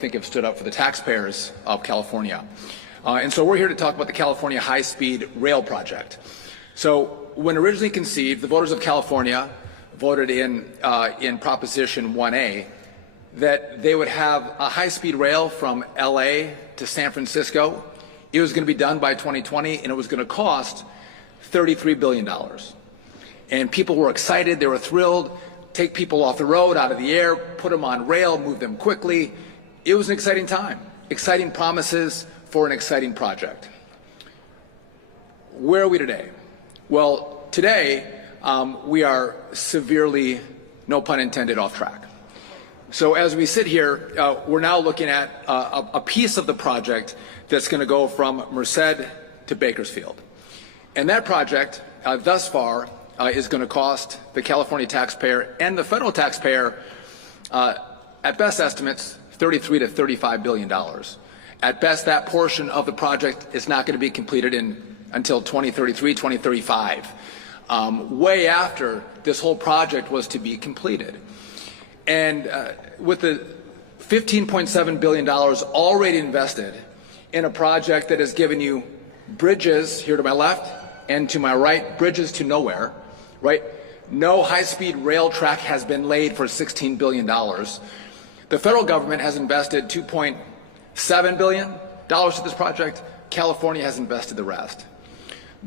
think have stood up for the taxpayers of California. And so we're here to talk about the California high-speed rail project. So when originally conceived, the voters of California voted in Proposition 1A that they would have a high-speed rail from LA to San Francisco. It was going to be done by 2020, and it was going to cost $33 billion. And people were excited, they were thrilled, take people off the road, out of the air, put them on rail, move them quickly. It was an exciting time, exciting promises for an exciting project. Where are we today? Well, today we are severely, no pun intended, off track. So as we sit here, we're now looking at a piece of the project that's going to go from Merced to Bakersfield. And that project, thus far, is going to cost the California taxpayer and the federal taxpayer, at best estimates, $33 to $35 billion. At best, that portion of the project is not going to be completed until 2033, 2035, way after this whole project was to be completed. And with the $15.7 billion already invested in a project that has given you bridges here to my left and to my right, bridges to nowhere, right? No high-speed rail track has been laid for $16 billion. The federal government has invested $2.7 billion to this project. California has invested the rest.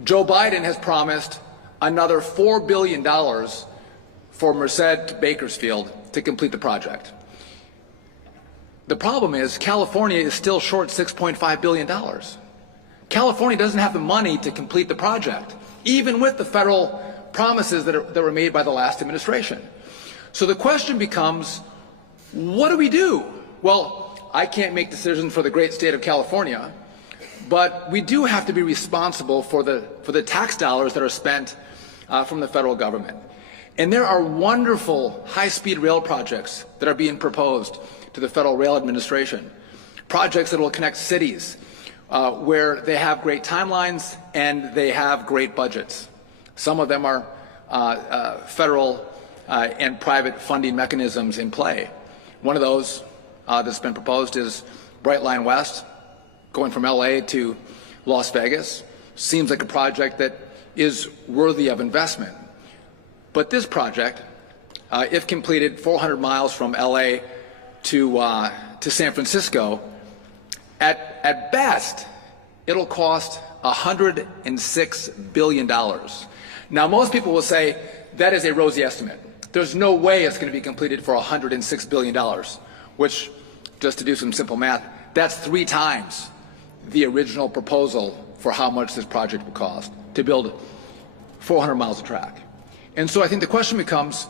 Joe Biden has promised another $4 billion for Merced to Bakersfield to complete the project. The problem is California is still short $6.5 billion. California doesn't have the money to complete the project, even with the federal promises that were made by the last administration. So the question becomes, what do we do? Well, I can't make decisions for the great state of California, but we do have to be responsible for the tax dollars that are spent from the federal government. And there are wonderful high-speed rail projects that are being proposed to the Federal Rail Administration, projects that will connect cities where they have great timelines and they have great budgets. Some of them are federal and private funding mechanisms in play. One of those that's been proposed is Brightline West, going from LA to Las Vegas. Seems like a project that is worthy of investment. But this project, if completed 400 miles from LA to San Francisco, at best, it'll cost $106 billion. Now, most people will say that is a rosy estimate. There's no way it's going to be completed for $106 billion, which, just to do some simple math, that's 3 times the original proposal for how much this project would cost to build 400 miles of track. And so I think the question becomes,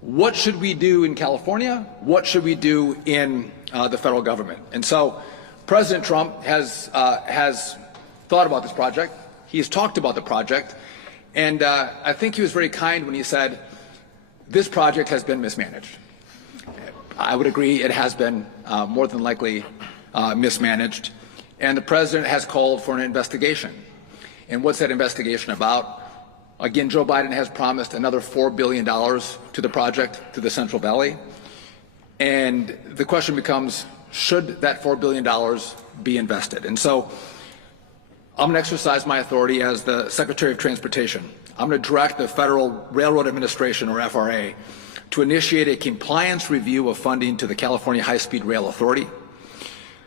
what should we do in California? What should we do in the federal government? And so President Trump has thought about this project. He's talked about the project. And I think he was very kind when he said, this project has been mismanaged. I would agree it has been more than likely mismanaged. And the president has called for an investigation. And what's that investigation about? Again, Joe Biden has promised another $4 billion to the project, to the Central Valley. And the question becomes, should that $4 billion be invested? And so I'm going to exercise my authority as the Secretary of Transportation. I'm going to direct the Federal Railroad Administration, or FRA, to initiate a compliance review of funding to the California High-Speed Rail Authority.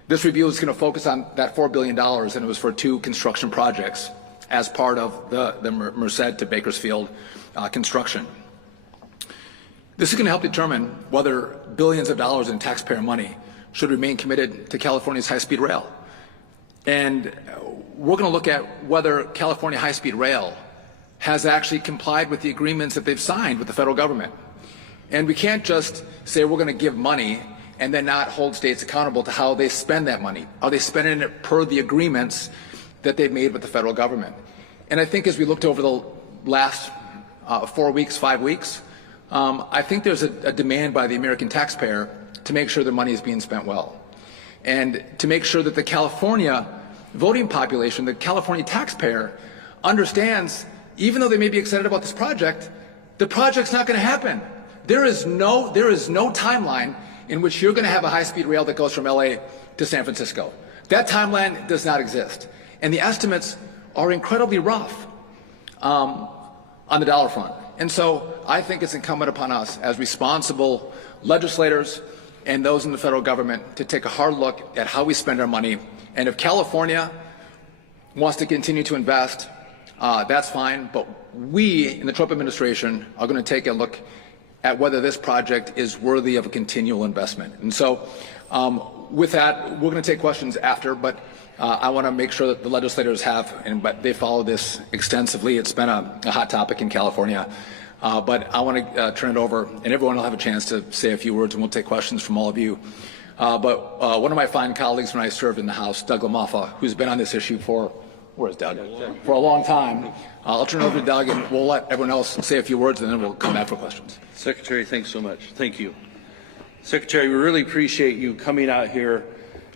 This review is going to focus on that $4 billion, and it was for 2 construction projects as part of the Merced to Bakersfield construction. This is going to help determine whether billions of dollars in taxpayer money should remain committed to California's high-speed rail. And we're going to look at whether California high-speed rail has actually complied with the agreements that they've signed with the federal government. And we can't just say we're going to give money and then not hold states accountable to how they spend that money. Are they spending it per the agreements that they've made with the federal government? And I think as we looked over the last 4 weeks, 5 weeks, I think there's a demand by the American taxpayer to make sure their money is being spent well. And to make sure that the California voting population, the California taxpayer, understands, even though they may be excited about this project, the project's not going to happen. There is no timeline in which you're going to have a high-speed rail that goes from LA to San Francisco. That timeline does not exist. And the estimates are incredibly rough on the dollar front. And so I think it's incumbent upon us as responsible legislators and those in the federal government to take a hard look at how we spend our money. And if California wants to continue to invest, that's fine. But we in the Trump administration are going to take a look at whether this project is worthy of a continual investment. And so with that, we're going to take questions after, but I want to make sure that the legislators have, but they follow this extensively. It's been a hot topic in California. But I want to turn it over, and everyone will have a chance to say a few words, and we'll take questions from all of you. But one of my fine colleagues when I served in the House, Doug LaMaffa, who's been on this issue for, where's Doug? For a long time. I'll turn it over to Doug, and we'll let everyone else say a few words, and then we'll come back for questions. Secretary, thanks so much. Thank you. Secretary, we really appreciate you coming out here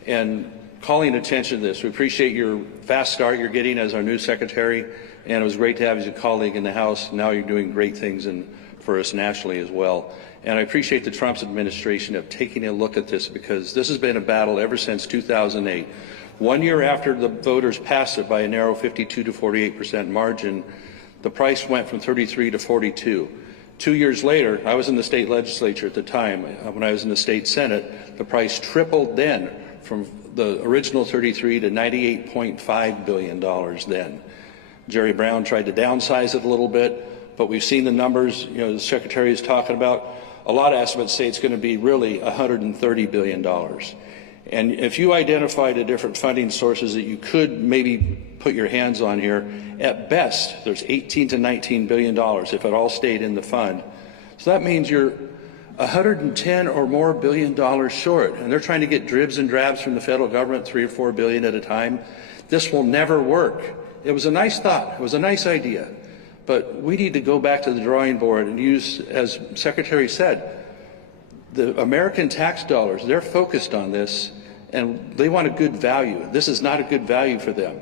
and calling attention to this. We appreciate your fast start you're getting as our new secretary, and it was great to have you as a colleague in the House. Now you're doing great things for us nationally as well. And I appreciate the Trump administration of taking a look at this, because this has been a battle ever since 2008. 1 year after the voters passed it by a narrow 52 to 48% margin, the price went from 33 to 42. 2 years later, I was in the state legislature at the time. When I was in the state Senate, the price tripled then from the original 33 to $98.5 billion then. Jerry Brown tried to downsize it a little bit, but we've seen the numbers, the Secretary is talking about. A lot of estimates say it's going to be really $130 billion. And if you identify the different funding sources that you could maybe put your hands on here, at best, there's 18 to $19 billion if it all stayed in the fund. So that means you're 110 or more $billion short, and they're trying to get dribs and drabs from the federal government, 3 or 4 billion at a time. This will never work. It was a nice thought. It was a nice idea. But we need to go back to the drawing board and use, as Secretary said, the American tax dollars. They're focused on this, and they want a good value. This is not a good value for them.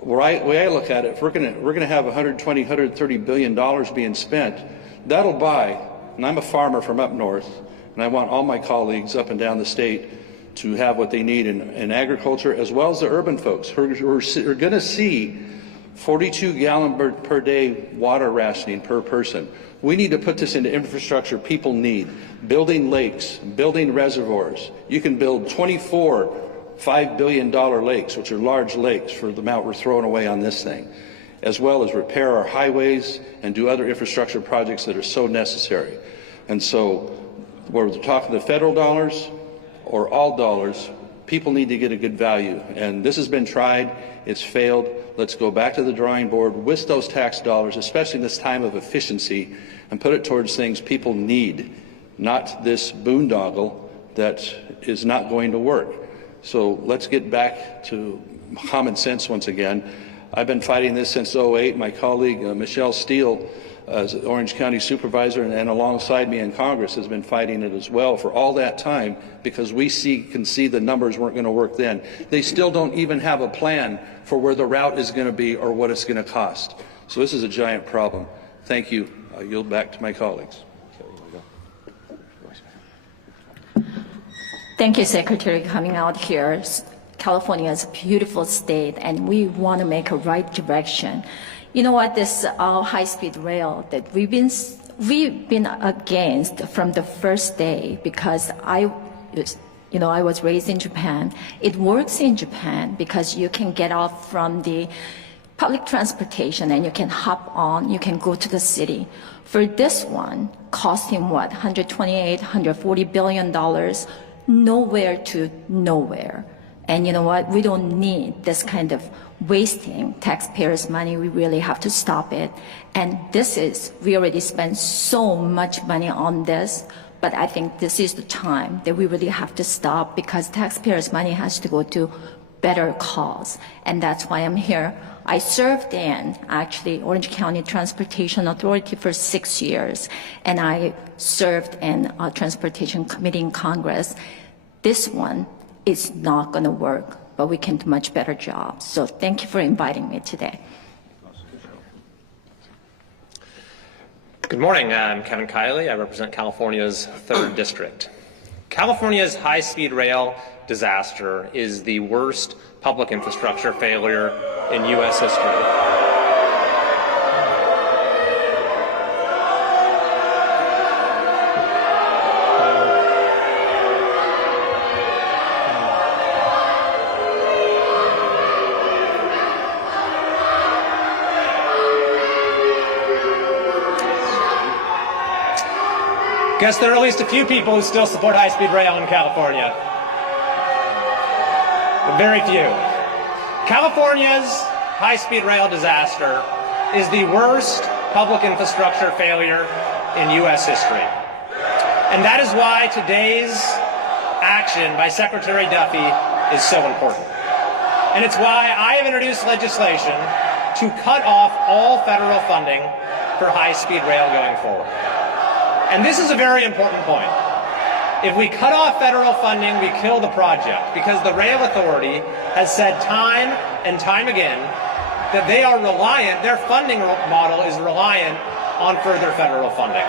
The way I look at it, if we're going to have $120, $130 billion being spent, that'll buy. And I'm a farmer from up north, and I want all my colleagues up and down the state to have what they need in agriculture, as well as the urban folks who are going to see 42 gallon per day water rationing per person. We need to put this into infrastructure people need. Building lakes, building reservoirs. You can build 24 $5 billion lakes, which are large lakes for the amount we're throwing away on this thing, as well as repair our highways and do other infrastructure projects that are so necessary. And so whether we're talking the federal dollars or all dollars, people need to get a good value. And this has been tried. It's failed. Let's go back to the drawing board with those tax dollars, especially in this time of efficiency, and put it towards things people need, not this boondoggle that is not going to work. So let's get back to common sense once again. I've been fighting this since 2008. My colleague, Michelle Steele, as Orange County Supervisor and alongside me in Congress, has been fighting it as well for all that time, because we can see the numbers weren't going to work then. They still don't even have a plan for where the route is going to be or what it's going to cost. So this is a giant problem. Thank you. I'll yield back to my colleagues. Thank you, Secretary, coming out here. California is a beautiful state, and we want to make a right direction. You know what? This high-speed rail that we've been against from the first day, because I was raised in Japan. It works in Japan because you can get off from the public transportation and you can hop on. You can go to the city. For this one, costing what? $128, $140 billion. Nowhere to nowhere. And you know what? We don't need this kind of wasting taxpayers' money. We really have to stop it. And we already spent so much money on this, but I think this is the time that we really have to stop, because taxpayers' money has to go to better cause. And that's why I'm here. I served in, actually, Orange County Transportation Authority for 6 years, and I served in a Transportation Committee in Congress. This one is not going to work, but we can do much better job. So thank you for inviting me today. Good morning. I'm Kevin Kiley. I represent California's 3rd District. California's high-speed rail disaster is the worst public infrastructure failure in U.S. history. Guess there are at least a few people who still support high-speed rail in California. But very few. California's high-speed rail disaster is the worst public infrastructure failure in U.S. history. And that is why today's action by Secretary Duffy is so important. And it's why I have introduced legislation to cut off all federal funding for high-speed rail going forward. And this is a very important point. If we cut off federal funding, we kill the project, because the Rail Authority has said time and time again that they are reliant, their funding model is reliant on further federal funding.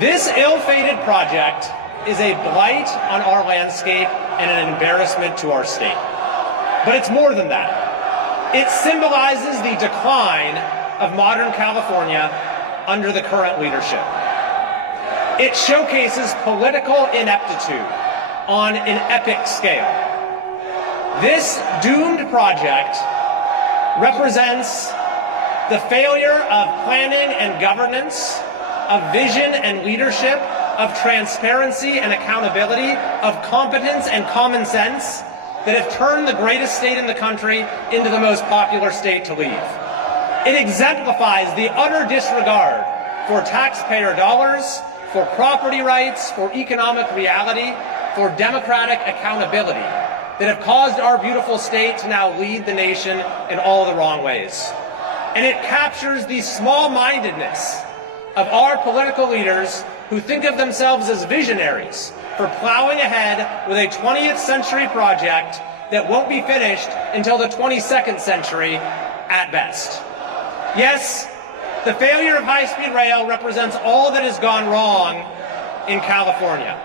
This ill-fated project is a blight on our landscape and an embarrassment to our state. But it's more than that. It symbolizes the decline of modern California under the current leadership. It showcases political ineptitude on an epic scale. This doomed project represents the failure of planning and governance, of vision and leadership, of transparency and accountability, of competence and common sense that have turned the greatest state in the country into the most popular state to leave. It exemplifies the utter disregard for taxpayer dollars, for property rights, for economic reality, for democratic accountability that have caused our beautiful state to now lead the nation in all the wrong ways. And it captures the small-mindedness of our political leaders who think of themselves as visionaries for plowing ahead with a 20th century project that won't be finished until the 22nd century at best. Yes, the failure of high-speed rail represents all that has gone wrong in California.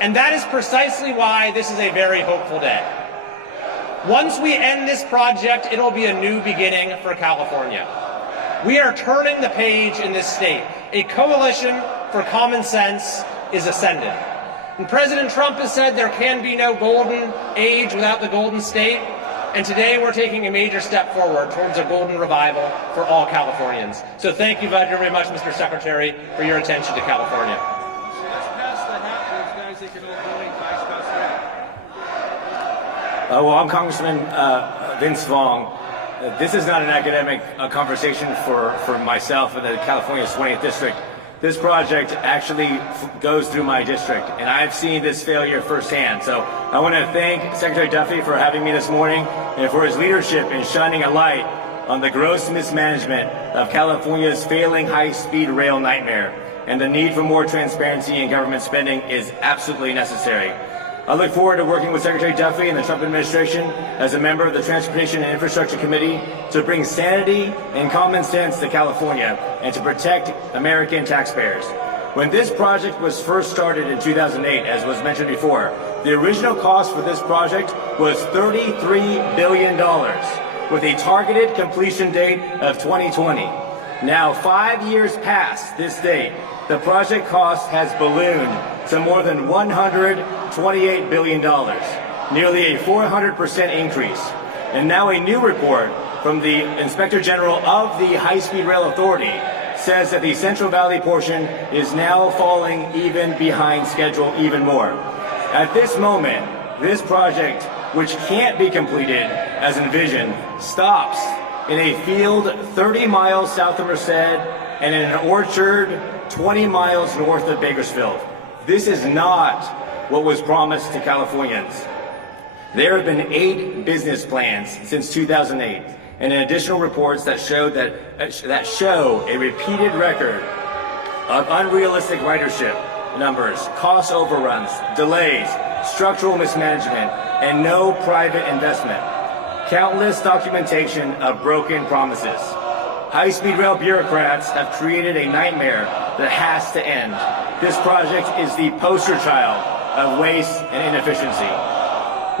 And that is precisely why this is a very hopeful day. Once we end this project, it'll be a new beginning for California. We are turning the page in this state. A coalition for common sense is ascending. And President Trump has said there can be no golden age without the golden state. And today we're taking a major step forward towards a golden revival for all Californians. So thank you very much, Mr. Secretary, for your attention to California. Let's pass the hat to those guys that can all donate. Well, I'm Congressman Vince Vaughn. This is not an academic conversation for myself and the California 20th District. This project actually goes through my district, and I've seen this failure firsthand. So I want to thank Secretary Duffy for having me this morning and for his leadership in shining a light on the gross mismanagement of California's failing high-speed rail nightmare. And the need for more transparency in government spending is absolutely necessary. I look forward to working with Secretary Duffy and the Trump administration as a member of the Transportation and Infrastructure Committee to bring sanity and common sense to California and to protect American taxpayers. When this project was first started in 2008, as was mentioned before, the original cost for this project was $33 billion, with a targeted completion date of 2020. Now, 5 years past this date, the project cost has ballooned to more than $128 billion, nearly a 400% increase. And now a new report from the Inspector General of the High-Speed Rail Authority says that the Central Valley portion is now falling even behind schedule even more. At this moment, this project, which can't be completed as envisioned, stops in a field 30 miles south of Merced and in an orchard 20 miles north of Bakersfield. This is not what was promised to Californians. There have been 8 business plans since 2008, and additional reports that show a repeated record of unrealistic ridership numbers, cost overruns, delays, structural mismanagement, and no private investment. Countless documentation of broken promises. High-speed rail bureaucrats have created a nightmare that has to end. This project is the poster child of waste and inefficiency.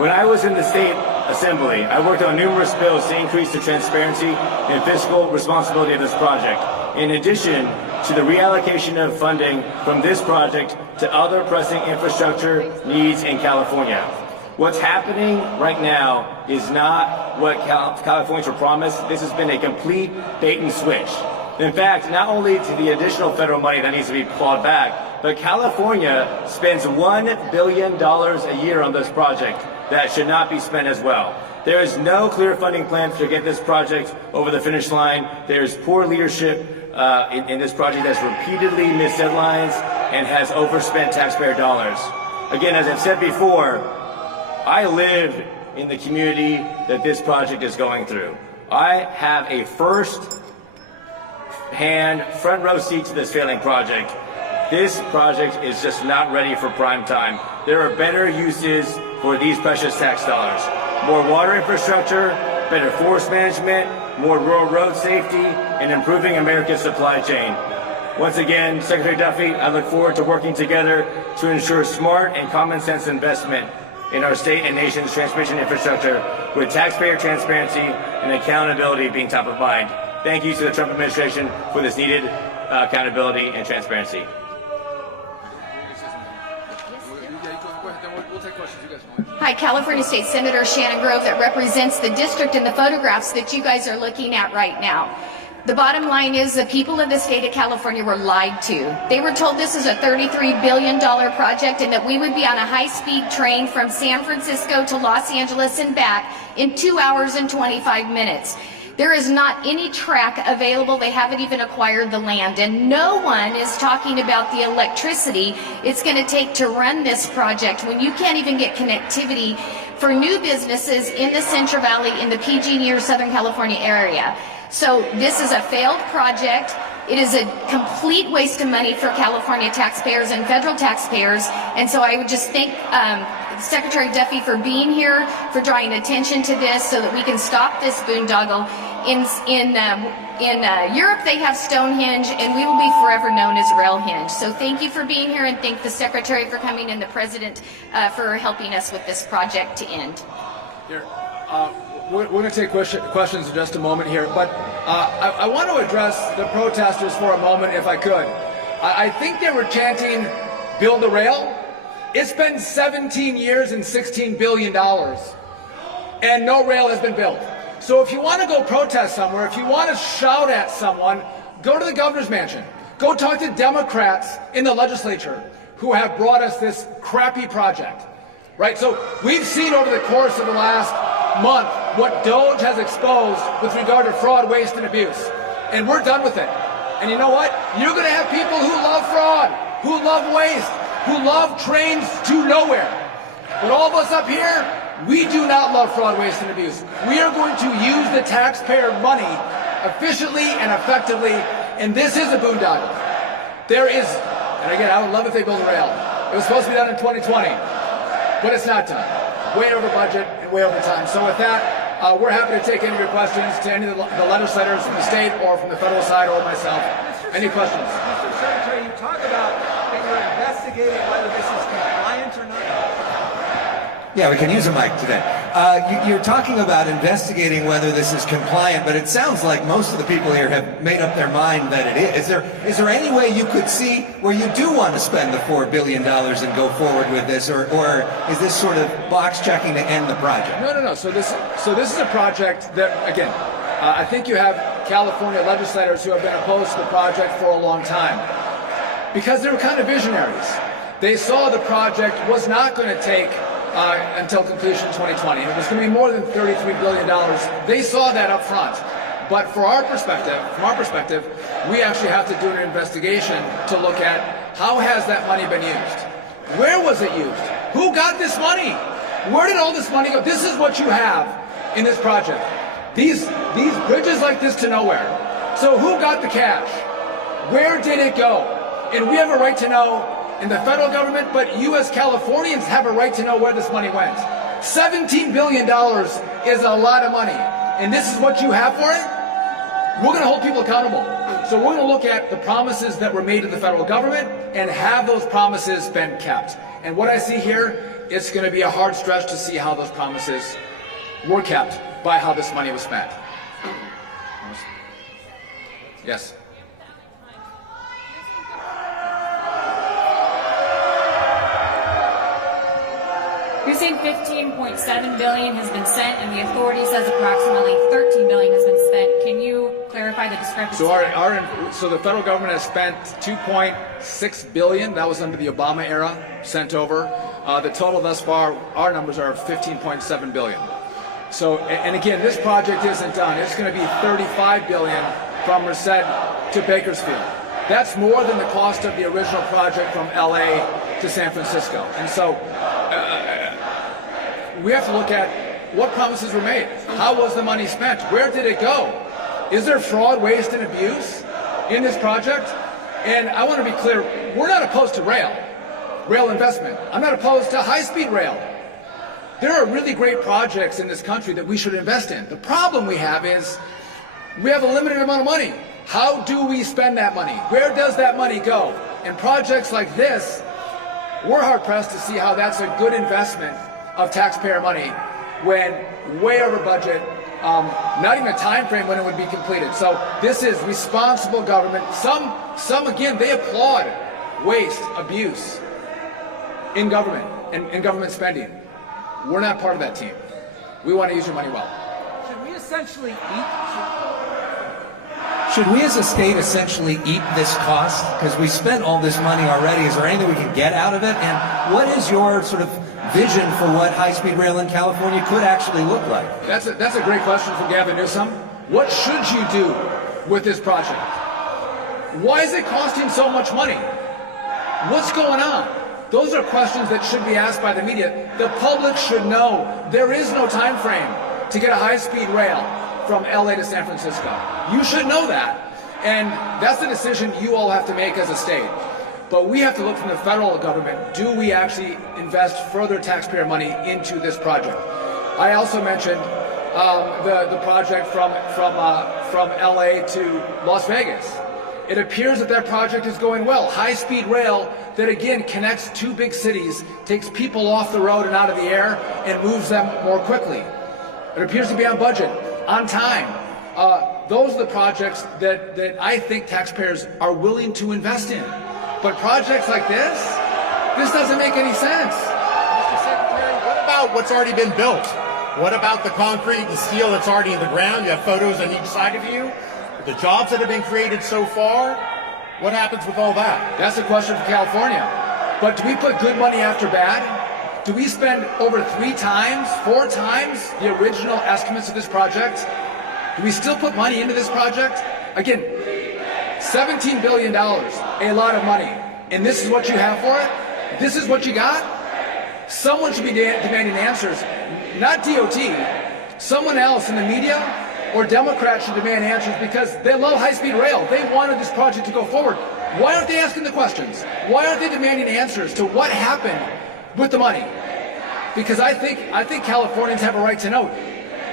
When I was in the state assembly, I worked on numerous bills to increase the transparency and fiscal responsibility of this project, in addition to the reallocation of funding from this project to other pressing infrastructure needs in California. What's happening right now is not what Californians were promised. This has been a complete bait and switch. In fact, not only to the additional federal money that needs to be clawed back, but California spends $1 billion a year on this project that should not be spent as well. There is no clear funding plan to get this project over the finish line. There's poor leadership in this project that's repeatedly missed deadlines and has overspent taxpayer dollars. Again, as I've said before, I live in the community that this project is going through. I have a first-hand front row seat to this failing project. This project is just not ready for prime time. There are better uses for these precious tax dollars. More water infrastructure, better forest management, more rural road safety, and improving America's supply chain. Once again, Secretary Duffy, I look forward to working together to ensure smart and common sense investment in our state and nation's transmission infrastructure, with taxpayer transparency and accountability being top of mind. Thank you to the Trump administration for this needed accountability and transparency. Hi, California State Senator Shannon Grove that represents the district in the photographs that you guys are looking at right now. The bottom line is the people of the state of California were lied to. They were told this is a $33 billion project and that we would be on a high-speed train from San Francisco to Los Angeles and back in 2 hours and 25 minutes. There is not any track available. They haven't even acquired the land, and no one is talking about the electricity it's going to take to run this project when you can't even get connectivity for new businesses in the Central Valley, in the PG&E or Southern California area. So this is a failed project. It is a complete waste of money for California taxpayers and federal taxpayers, and so I would just thank Secretary Duffy for being here, for drawing attention to this so that we can stop this boondoggle. In Europe they have Stonehenge, and we will be forever known as Railhenge. So thank you for being here, and thank the Secretary for coming and the President for helping us with this project to end. Here, we're going to take questions in just a moment here, but I want to address the protesters for a moment, if I could. I think they were chanting, "Build the rail." It's been 17 years and $16 billion, and no rail has been built. So if you want to go protest somewhere, if you want to shout at someone, go to the governor's mansion. Go talk to Democrats in the legislature who have brought us this crappy project, right? So we've seen over the course of the last month what DOGE has exposed with regard to fraud, waste, and abuse. And we're done with it. And you know what? You're going to have people who love fraud, who love waste, who love trains to nowhere. But all of us up here, we do not love fraud, waste, and abuse. We are going to use the taxpayer money efficiently and effectively, and this is a boondoggle. There is, and again, I would love if they build a rail. It was supposed to be done in 2020, but it's not done. Way over budget and way over time. So with that, we're happy to take any of your questions to any of the legislators from the state or from the federal side or myself. Any questions? Mr. Secretary, you talk about that you're investigating whether this is compliant or not. Yeah, we can use a mic today. You're talking about investigating whether this is compliant, but it sounds like most of the people here have made up their mind that it is. Is there any way you could see where you do want to spend the $4 billion and go forward with this, or is this sort of box checking to end the project? No. So this is a project that, again, I think you have California legislators who have been opposed to the project for a long time because they were kind of visionaries. They saw the project was not going to take until completion in 2020. It was going to be more than $33 billion. They saw that up front. But from our perspective, we actually have to do an investigation to look at how has that money been used? Where was it used? Who got this money? Where did all this money go? This is what you have in this project. These bridges like this to nowhere. So who got the cash? Where did it go? And we have a right to know in the federal government, but you as Californians have a right to know where this money went. $17 billion is a lot of money. And this is what you have for it? We're going to hold people accountable. So we're going to look at the promises that were made to the federal government and have those promises been kept. And what I see here, it's going to be a hard stretch to see how those promises were kept by how this money was spent. Yes. You're saying $15.7 billion has been spent, and the authority says approximately $13 billion has been spent. Can you clarify the discrepancy? So the federal government has spent $2.6 billion. That was under the Obama era, sent over. The total thus far, our numbers are $15.7 billion. So, and again, this project isn't done. It's going to be $35 billion from Merced to Bakersfield. That's more than the cost of the original project from LA to San Francisco. And so we have to look at what promises were made. How was the money spent? Where did it go? Is there fraud, waste, and abuse in this project? And I want to be clear, we're not opposed to rail investment. I'm not opposed to high-speed rail. There are really great projects in this country that we should invest in. The problem we have is we have a limited amount of money. How do we spend that money? Where does that money go? And projects like this, we're hard-pressed to see how that's a good investment of taxpayer money when way over budget, not even a time frame when it would be completed. So this is responsible government. Some again, they applaud waste, abuse in government and in government spending. We're not part of that team. We want to use your money well. Should we essentially Should we as a state essentially eat this cost? Because we spent all this money already. Is there anything we can get out of it? And what is your sort of vision for what high-speed rail in California could actually look like? That's a great question for Gavin Newsom. What should you do with this project? Why is it costing so much money? What's going on? Those are questions that should be asked by the media. The public should know there is no time frame to get a high-speed rail from LA to San Francisco. You should know that. And that's the decision you all have to make as a state. But we have to look from the federal government. Do we actually invest further taxpayer money into this project? I also mentioned the project from LA to Las Vegas. It appears that project is going well. High-speed rail that again connects two big cities, takes people off the road and out of the air, and moves them more quickly. It appears to be on budget, on time. Those are the projects that I think taxpayers are willing to invest in. But projects like this doesn't make any sense. Mr. Secretary, what about what's already been built? What about the concrete and steel that's already in the ground? You have photos on each side of you. The jobs that have been created so far, what happens with all that? That's a question for California. But do we put good money after bad? Do we spend over 3 times, 4 times the original estimates of this project? Do we still put money into this project? Again, $17 billion, a lot of money. And this is what you have for it? This is what you got? Someone should be demanding answers, not DOT. Someone else in the media or Democrats should demand answers because they love high-speed rail. They wanted this project to go forward. Why aren't they asking the questions? Why aren't they demanding answers to what happened with the money? Because I think Californians have a right to know.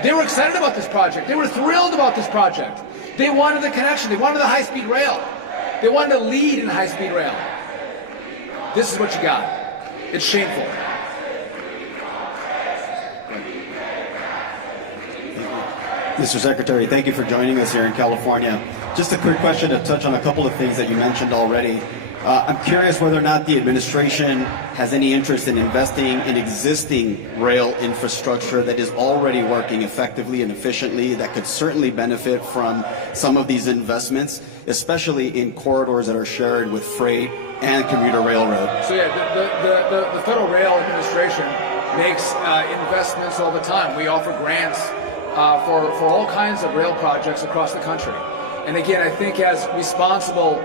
They were excited about this project. They were thrilled about this project. They wanted the connection. They wanted the high-speed rail. They wanted to lead in high-speed rail. This is what you got. It's shameful. Mr. Secretary, thank you for joining us here in California. Just a quick question to touch on a couple of things that you mentioned already. I'm curious whether or not the administration has any interest in investing in existing rail infrastructure that is already working effectively and efficiently that could certainly benefit from some of these investments, especially in corridors that are shared with freight and commuter railroad. So yeah, the Federal Rail Administration makes investments all the time. We offer grants for all kinds of rail projects across the country. And again, I think as responsible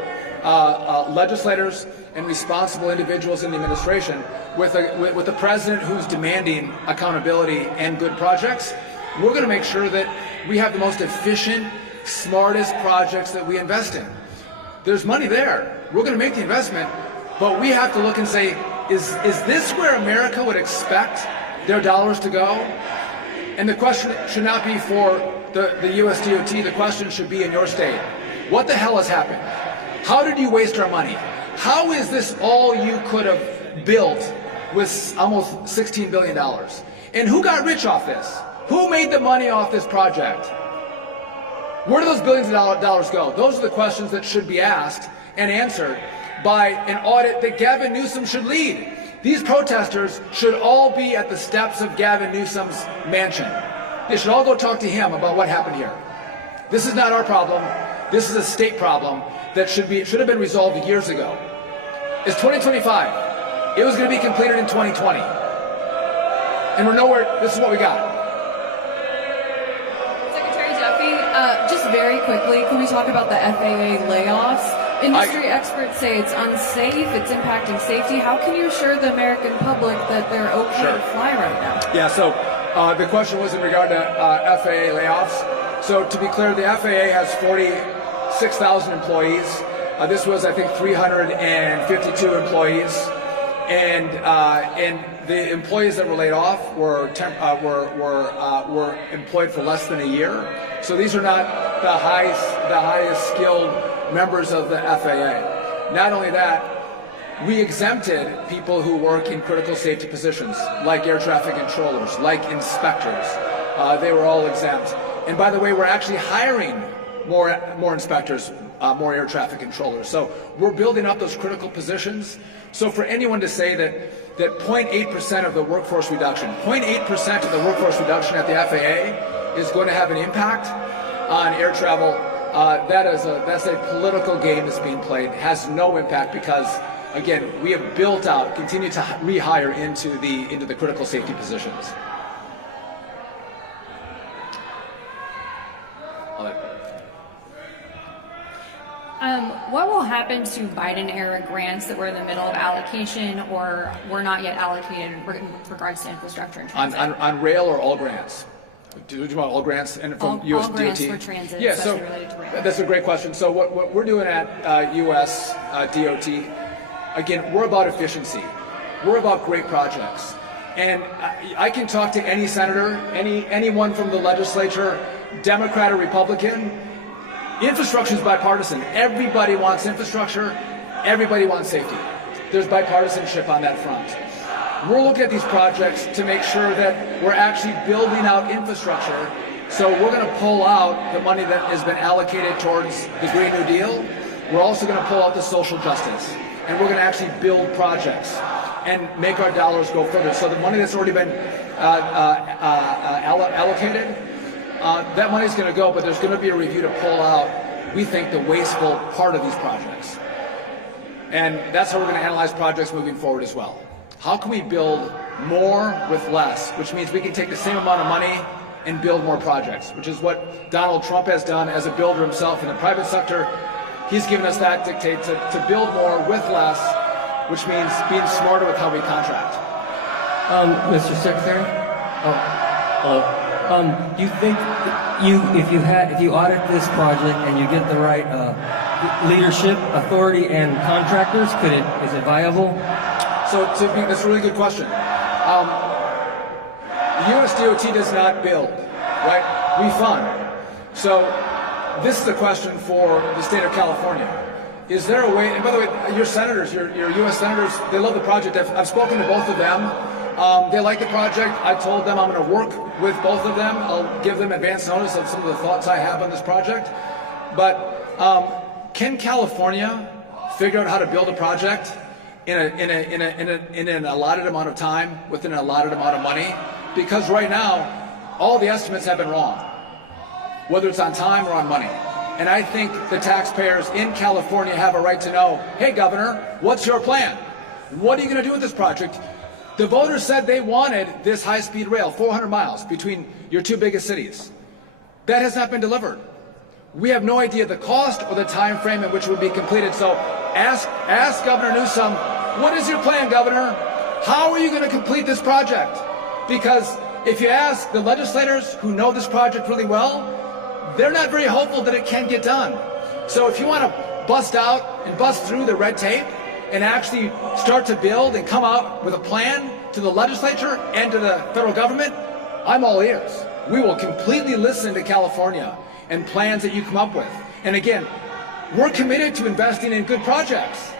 legislators and responsible individuals in the administration, with a president who's demanding accountability and good projects, we're going to make sure that we have the most efficient, smartest projects that we invest in. There's money there. We're going to make the investment, but we have to look and say, is this where America would expect their dollars to go? And the question should not be for the US DOT, the question should be in your state. what the hell has happened? How did you waste our money? How is this all you could have built with almost $16 billion? And who got rich off this? Who made the money off this project? Where do those billions of dollars go? Those are the questions that should be asked and answered by an audit that Gavin Newsom should lead. These protesters should all be at the steps of Gavin Newsom's mansion. They should all go talk to him about what happened here. This is not our problem. This is a state problem that should have been resolved years ago. It's 2025. It was going to be completed in 2020. And we're nowhere. This is what we got. Secretary Duffy, just very quickly, can we talk about the FAA layoffs? Industry experts say it's unsafe, it's impacting safety. How can you assure the American public that they're okay to fly right now? Yeah, so the question was in regard to FAA layoffs. So to be clear, the FAA has 46,000 employees. This was, I think, 352 employees. And the employees that were laid off were employed for less than a year. So these are not the highest skilled members of the FAA. Not only that, we exempted people who work in critical safety positions, like air traffic controllers, like inspectors. They were all exempt. And by the way, we're actually hiring more inspectors, more air traffic controllers. So we're building up those critical positions. So for anyone to say that 0.8% of the workforce reduction, 0.8% of the workforce reduction at the FAA is going to have an impact on air travel, that's a political game that's being played. It has no impact because, again, we have built out, continue to rehire into the critical safety positions. What will happen to Biden-era grants that were in the middle of allocation or were not yet allocated in regards to infrastructure and transit? On rail or all grants? Do you want all grants and from US all grants DOT? for transit, Yeah, so related to rail. that's a great question. So what we're doing at US DOT, again, we're about efficiency. We're about great projects. And I can talk to any senator, anyone from the legislature, Democrat or Republican. Infrastructure is bipartisan. Everybody wants infrastructure. Everybody wants safety. There's bipartisanship on that front. We're looking at these projects to make sure that we're actually building out infrastructure. So we're going to pull out the money that has been allocated towards the Green New Deal. We're also going to pull out the social justice. And we're going to actually build projects and make our dollars go further. So the money that's already been allocated, that money's going to go, but there's going to be a review to pull out, we think, the wasteful part of these projects. And that's how we're going to analyze projects moving forward as well. How can we build more with less, which means we can take the same amount of money and build more projects, which is what Donald Trump has done as a builder himself in the private sector. He's given us that dictate to build more with less, which means being smarter with how we contract. Mr. Secretary? Hello. Do you think if you audit this project and you get the right leadership, authority, and contractors, is it viable? So that's a really good question. The US DOT does not build, right? We fund. So this is a question for the state of California. Is there a way, and by the way, your senators, your US senators, they love the project. I've spoken to both of them. They like the project. I told them I'm going to work with both of them. I'll give them advance notice of some of the thoughts I have on this project. But can California figure out how to build a project in an allotted amount of time within an allotted amount of money? Because right now, all the estimates have been wrong, whether it's on time or on money. And I think the taxpayers in California have a right to know, hey, Governor, what's your plan? What are you going to do with this project? The voters said they wanted this high-speed rail, 400 miles between your two biggest cities. That has not been delivered. We have no idea the cost or the time frame in which it would be completed. So ask Governor Newsom, what is your plan, Governor? How are you going to complete this project? Because if you ask the legislators who know this project really well, they're not very hopeful that it can get done. So if you want to bust out and bust through the red tape and actually start to build and come out with a plan to the legislature and to the federal government, I'm all ears. We will completely listen to California and plans that you come up with. And again, we're committed to investing in good projects,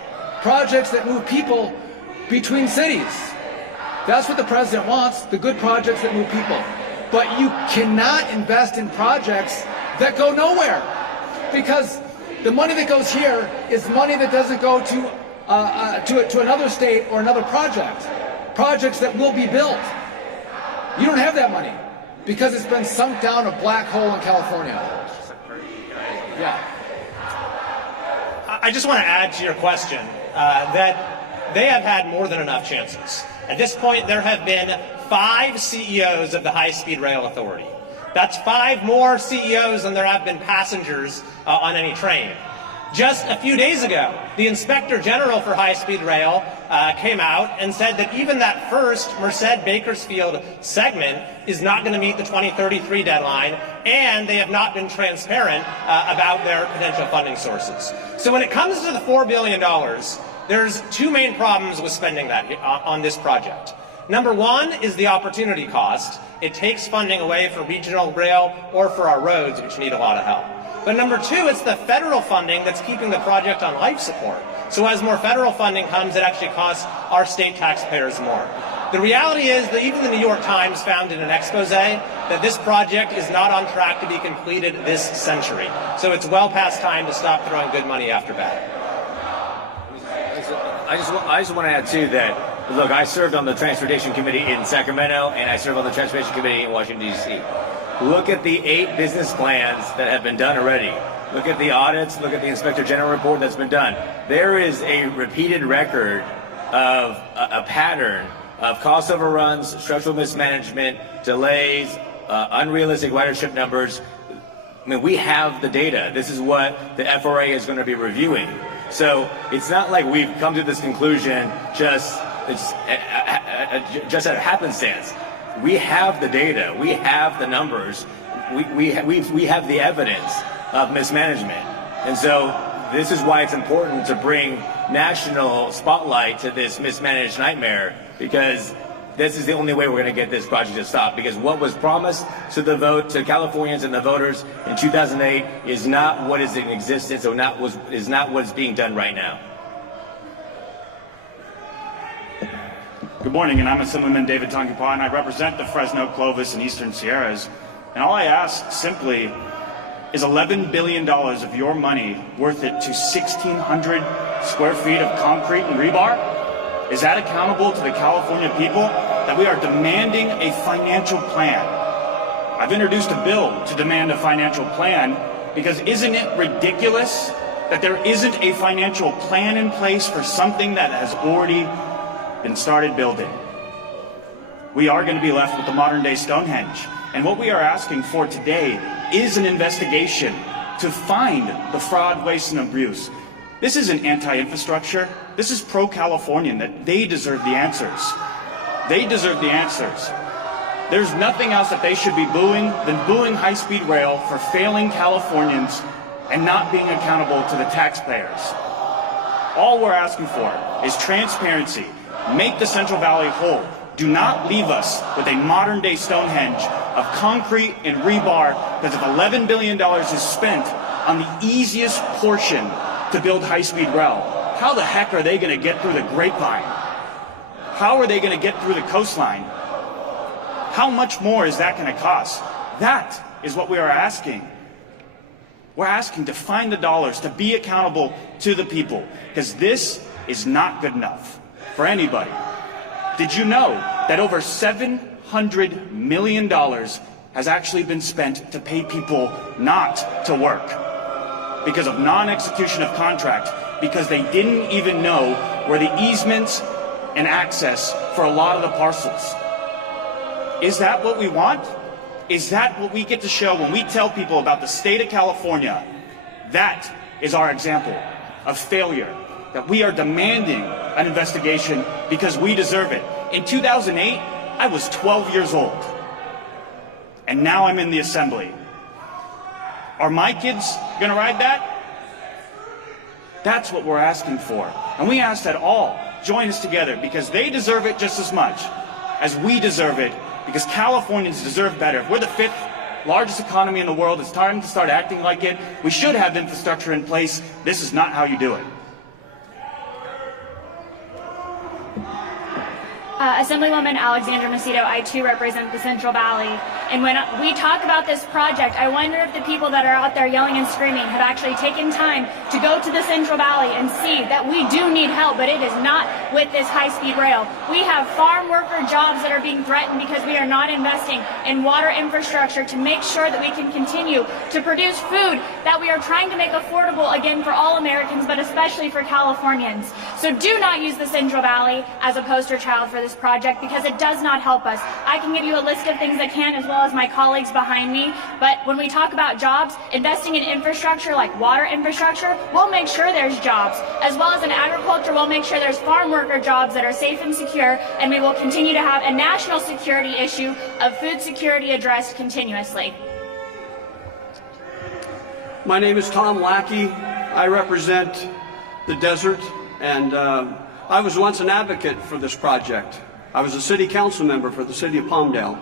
projects that move people between cities. That's what the president wants, the good projects that move people. But you cannot invest in projects that go nowhere, because the money that goes here is money that doesn't go to another state or another project, projects that will be built. You don't have that money because it's been sunk down a black hole in California. Yeah. I just want to add to your question that they have had more than enough chances. At this point, there have been 5 CEOs of the High-Speed Rail Authority. That's 5 more CEOs than there have been passengers on any train. Just a few days ago, the Inspector General for High-Speed Rail came out and said that even that first Merced-Bakersfield segment is not going to meet the 2033 deadline, and they have not been transparent about their potential funding sources. So when it comes to the $4 billion, there's 2 main problems with spending that on this project. Number 1 is the opportunity cost. It takes funding away for regional rail or for our roads, which need a lot of help. But number 2, it's the federal funding that's keeping the project on life support. So as more federal funding comes, it actually costs our state taxpayers more. The reality is that even the New York Times found in an expose that this project is not on track to be completed this century. So it's well past time to stop throwing good money after bad. I just want to add too that, look, I served on the Transportation Committee in Sacramento, and I served on the Transportation Committee in Washington, D.C. Look at the 8 business plans that have been done already. Look at the audits, look at the Inspector General report that's been done. There is a repeated record of a pattern of cost overruns, structural mismanagement, delays, unrealistic ridership numbers. I mean, we have the data. This is what the FRA is going to be reviewing. So it's not like we've come to this conclusion just out of happenstance. We have the data. We have the numbers. We have the evidence of mismanagement. And so this is why it's important to bring national spotlight to this mismanaged nightmare, because this is the only way we're going to get this project to stop. Because what was promised to to Californians and the voters in 2008 is not what is in existence, or is not what is being done right now. Good morning, and I'm Assemblyman David Tonkipa, and I represent the Fresno, Clovis, and Eastern Sierras. And all I ask simply is $11 billion of your money worth it to 1,600 square feet of concrete and rebar? Is that accountable to the California people that we are demanding a financial plan? I've introduced a bill to demand a financial plan because isn't it ridiculous that there isn't a financial plan in place for something that has already been started building? We are going to be left with the modern-day Stonehenge. And what we are asking for today is an investigation to find the fraud, waste, and abuse. This isn't anti-infrastructure. This is pro-Californian, that they deserve the answers. They deserve the answers. There's nothing else that they should be booing than booing high-speed rail for failing Californians and not being accountable to the taxpayers. All we're asking for is transparency. Make the Central Valley whole. Do not leave us with a modern-day Stonehenge of concrete and rebar, because if $11 billion is spent on the easiest portion to build high-speed rail, how the heck are they going to get through the Grapevine? How are they going to get through the coastline? How much more is that going to cost? That is what we are asking. We're asking to find the dollars, to be accountable to the people, because this is not good enough for anybody. Did you know that over $700 million has actually been spent to pay people not to work because of non-execution of contract, because they didn't even know where the easements and access for a lot of the parcels? Is that what we want? Is that what we get to show when we tell people about the state of California? That is our example of failure, that we are demanding an investigation because we deserve it. In 2008, I was 12 years old, and now I'm in the assembly. Are my kids going to ride that? That's what we're asking for. And we ask that all join us together, because they deserve it just as much as we deserve it, because Californians deserve better. If we're the 5th largest economy in the world. It's time to start acting like it. We should have infrastructure in place. This is not how you do it. Assemblywoman Alexandra Macedo, I too represent the Central Valley. And when we talk about this project, I wonder if the people that are out there yelling and screaming have actually taken time to go to the Central Valley and see that we do need help, but it is not with this high-speed rail. We have farm worker jobs that are being threatened because we are not investing in water infrastructure to make sure that we can continue to produce food that we are trying to make affordable again for all Americans, but especially for Californians. So do not use the Central Valley as a poster child for this project because it does not help us. I can give you a list of things that can, as well as my colleagues behind me, but when we talk about jobs, investing in infrastructure like water infrastructure, we'll make sure there's jobs. As well as in agriculture, we'll make sure there's farm worker jobs that are safe and secure, and we will continue to have a national security issue of food security addressed continuously. My name is Tom Lackey. I represent the desert, and I was once an advocate for this project. I was a city council member for the city of Palmdale.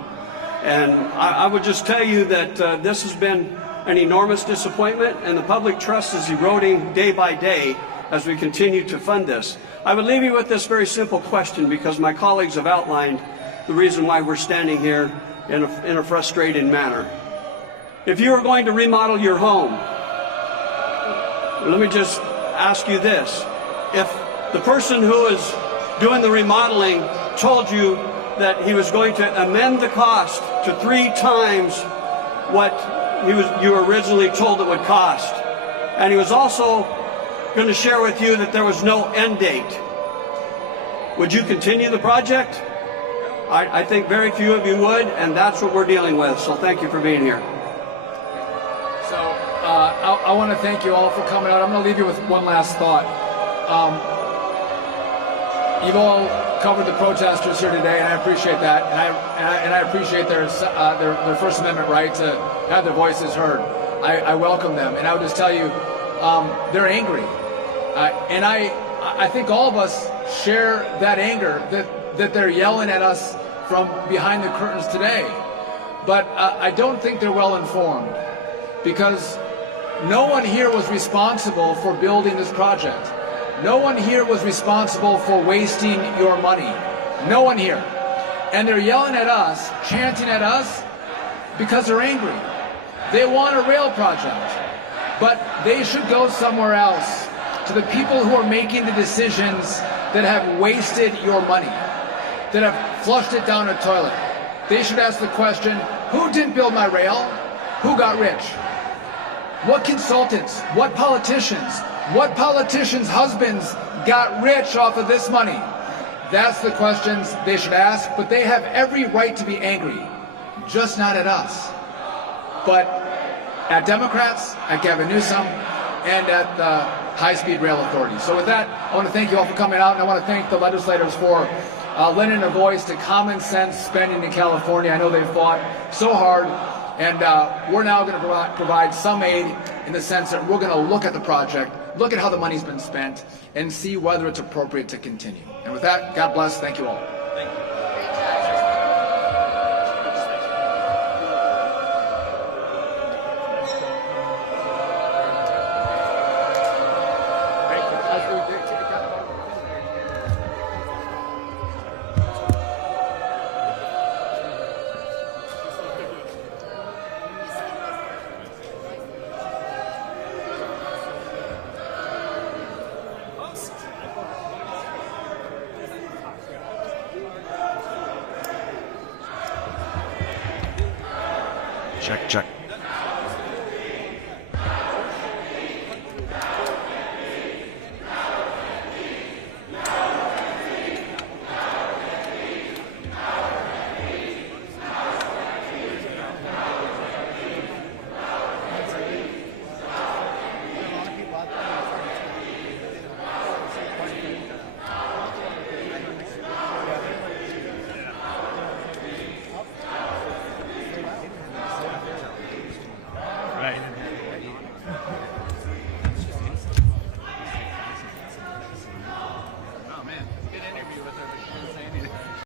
And I would just tell you that this has been an enormous disappointment, and the public trust is eroding day by day as we continue to fund this. I would leave you with this very simple question, because my colleagues have outlined the reason why we're standing here in a frustrated manner. If you are going to remodel your home, let me just ask you this. If the person who is doing the remodeling told you that he was going to amend the cost to 3 times what you were originally told it would cost, and he was also going to share with you that there was no end date, would you continue the project? I think very few of you would, and that's what we're dealing with. So thank you for being here. So I want to thank you all for coming out. I'm going to leave you with one last thought. You've all covered the protesters here today, and I appreciate that. And I appreciate their First Amendment right to have their voices heard. I welcome them, and I would just tell you, they're angry, and I think all of us share that anger that they're yelling at us from behind the curtains today. But I don't think they're well informed, because no one here was responsible for building this project. No one here was responsible for wasting your money. No one here. And they're yelling at us, chanting at us, because they're angry. They want a rail project. But they should go somewhere else, to the people who are making the decisions that have wasted your money, that have flushed it down a toilet. They should ask the question, who didn't build my rail? Who got rich? What consultants? What politicians? What politicians' husbands got rich off of this money? That's the questions they should ask, but they have every right to be angry, just not at us, but at Democrats, at Gavin Newsom, and at the High-Speed Rail Authority. So with that, I want to thank you all for coming out, and I want to thank the legislators for lending a voice to common sense spending in California. I know they've fought so hard, and we're now going to provide some aid in the sense that we're going to look at the project, look at how the money's been spent, and see whether it's appropriate to continue. And with that, God bless. Thank you all. Thank you. Check, check.